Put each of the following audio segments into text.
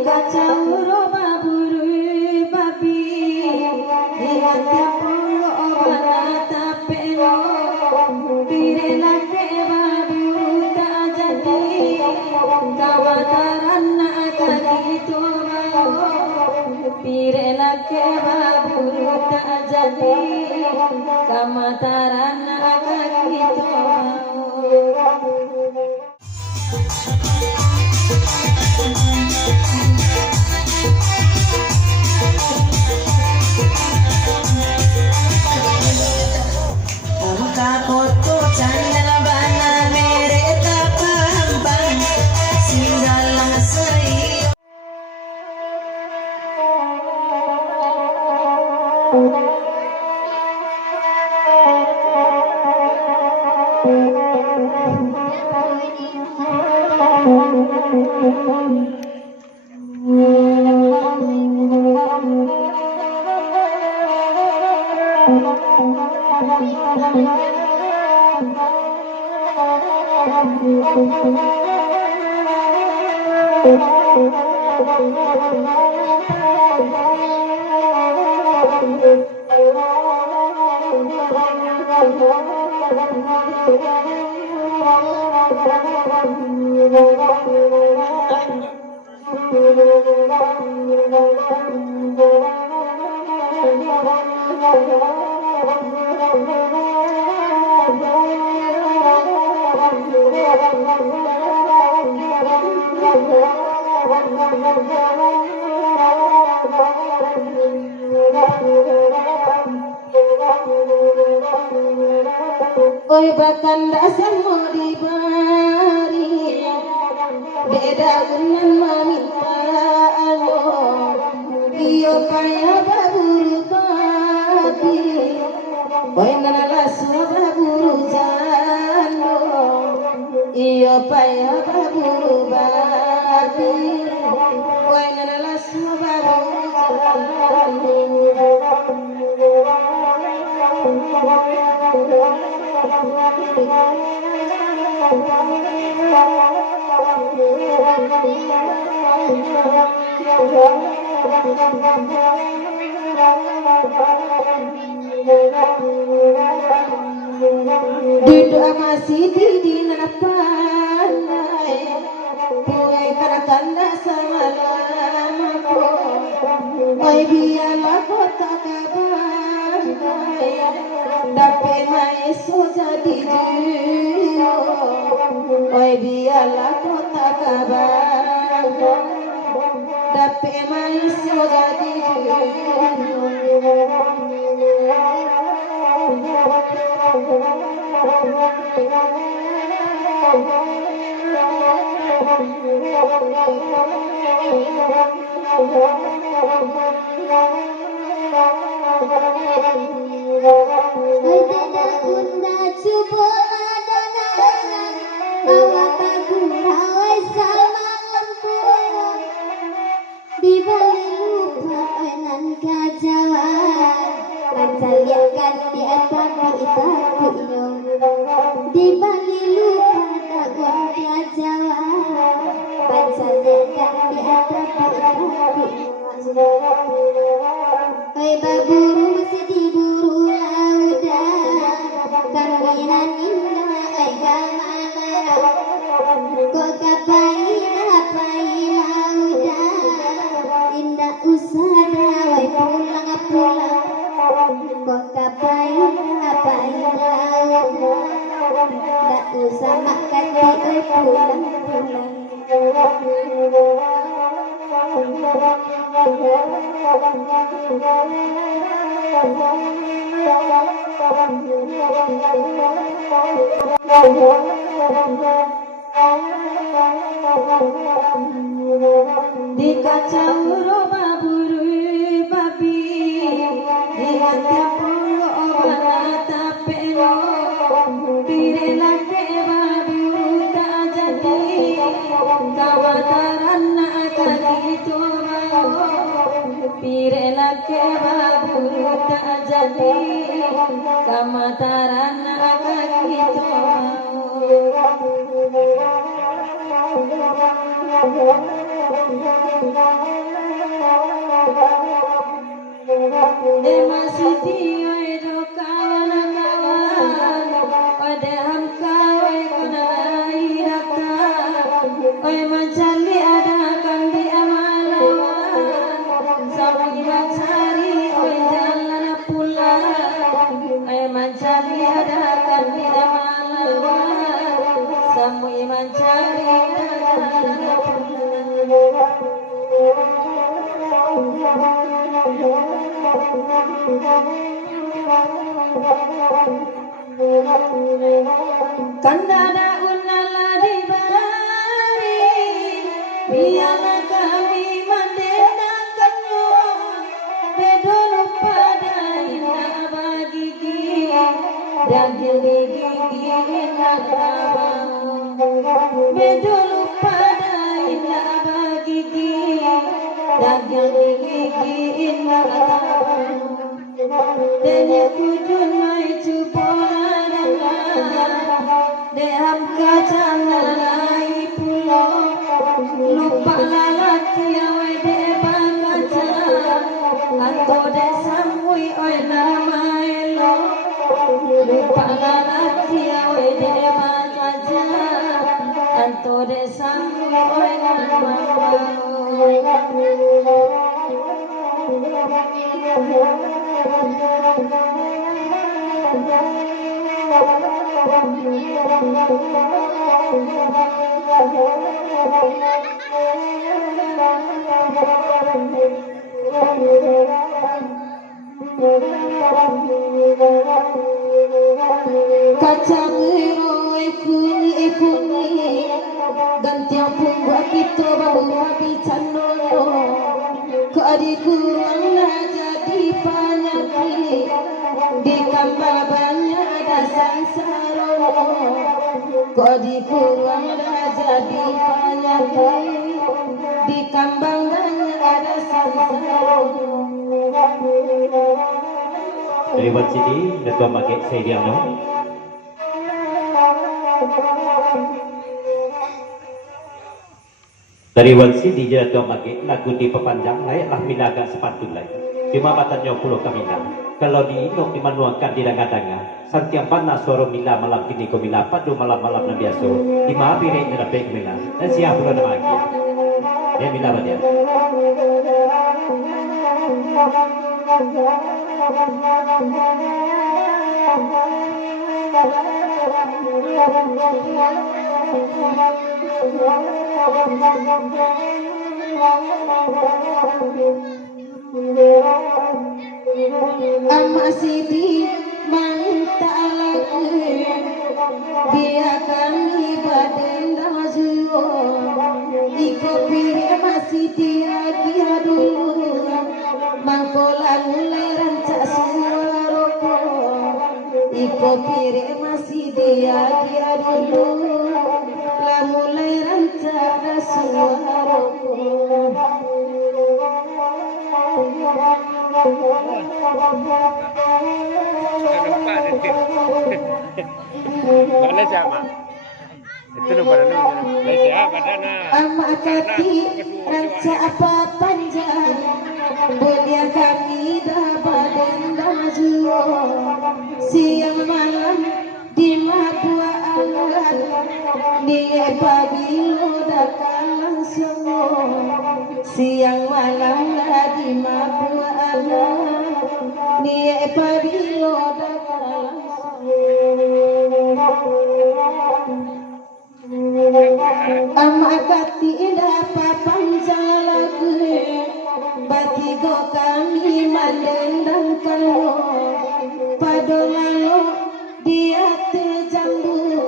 Cauro baburu babi hingga pulo banata peno pirela ke baburu tak jadi kawataran kaki tua pirela ke baburu tak jadi kamataran kaki tua. Oi bahkan dasar mau diberi beda dengan meminta Allah iyo payah baburu babi oi nanalah suara baburu jano iyo payah baburu babi oi nanalah suara baburu Duduk masih di pandai Puai karakanda semalam Oi biarlah kota kabandai Dapat maeso jadi jiwa Oi biarlah kota kabandai Dapat maeso jadi di Bali lupa dagon dia Jawa pancadekan di atas oi baburu masih diburu laudan kaminan indah oi gamala kok kapain laudan indah usada oi pulang kok kapain laudan tak usah makan oi pulang di Cauro baburu babi hingga pulo banata peno pirela ke baburu tak jadi kawataran kaki tua pirela ke baburu tak jadi kamataran kaki tua masih dia itu kawan-kawan, padahal kau kena iratan, kau mencari adakan di amalan, sampai mencari jalan pulang, kau mencari adakan di amalan, sampai mencari jalan pulang. Kandada unala di bari, biarlah kami mendengarkanmu. Bedulu pada indah bagi gigi, dan gigi indah kamu. Bedulu pada indah bagi gigi, dan gigi indah kamu. Dene kujun mai cupona deham kacang nalai pulo lupa lalaki awai de bakaca atau de samui oi nama elo lupa lalaki awai de bakaca atau de samui oi nama kacang roi kuni dan tiap buat kita baru habis candolo ke adikku jadi penyakit di kambal banyak ada sangsara ke adikku jadi penyakit di kambang banyak ada sangsara. Dari Wat Siti, Datua Mage Saidiano. Dari Wat Siti, Datua Mage, lagu di pepanjang, layaklah minaga sepatulai. Cuma batanya pulau kamina. Kalau diinok dimanuakan di danga-danga. Santiang panas suara mila malam kini ko mila padu malam-malam na biaso. Di maapire na pek mila. Dan siya pulau na magi. Ya mila ba dia? Amasidi manta lagi dia kami badan dazu iko pire masih dia dulu mangkola mulai rancak suaroko iko pire masih dia dulu la mulai rancak suaroko. Boleh sama. Itu lu pada lu. Siapa dana? Amakati ranca apa panjang boleh kami dapat dazu siang malam di mabua alat di pabilo dakalang semua siang malam di mabua alat di pabilo dakalang amakati dapat panjang lagu batigo kami mandendangkan lo padolalo dia te jambu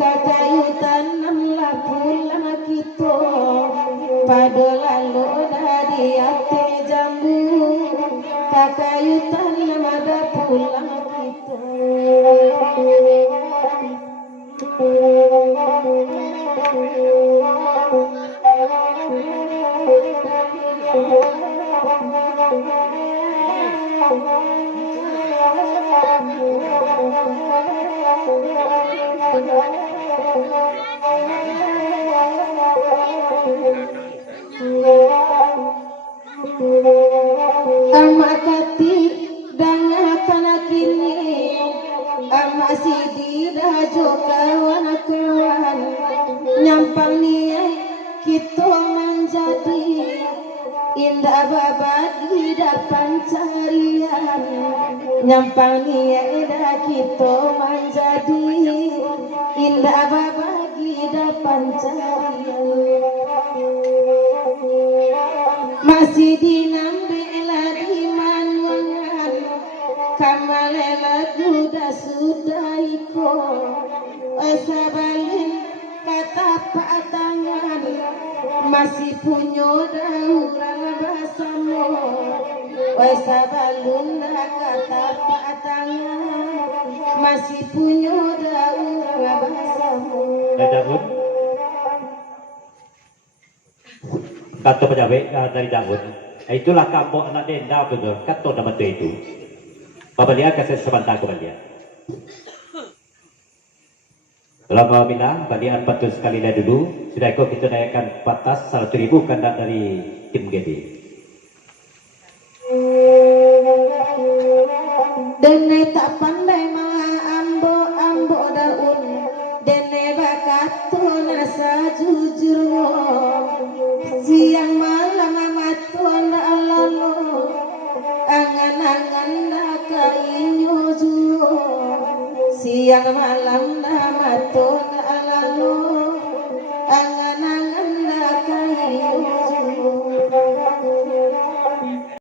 kakayu tanam la pulang kita padolalo dari te jambu kakayu tanam ada pulang kita. kita menjadi indah babagi dapan carian nyampangi eda kita menjadi indah babagi dapan carian masih dinambela di manungan kamalela duda sudaiko sabalin kata pak tangan masih punya daurang basamu sabalunda kata pak tangan masih punya daurang basamu Dangun kata pejabat dari Dangun itulah kampung anak denda betul kata nama itu Bapak lihat kasih sebentar kepada dia. Kalau mau bilang, balian patut sekali lihat dulu. Sudah ikut kita naikkan batas 100.000 kandak dari tim GB. Dene tak pandai ambo daun dene bakatu nasa jujur siang malam amatun alalo angan-angan naka inyo juo siang malam amatun alalo angan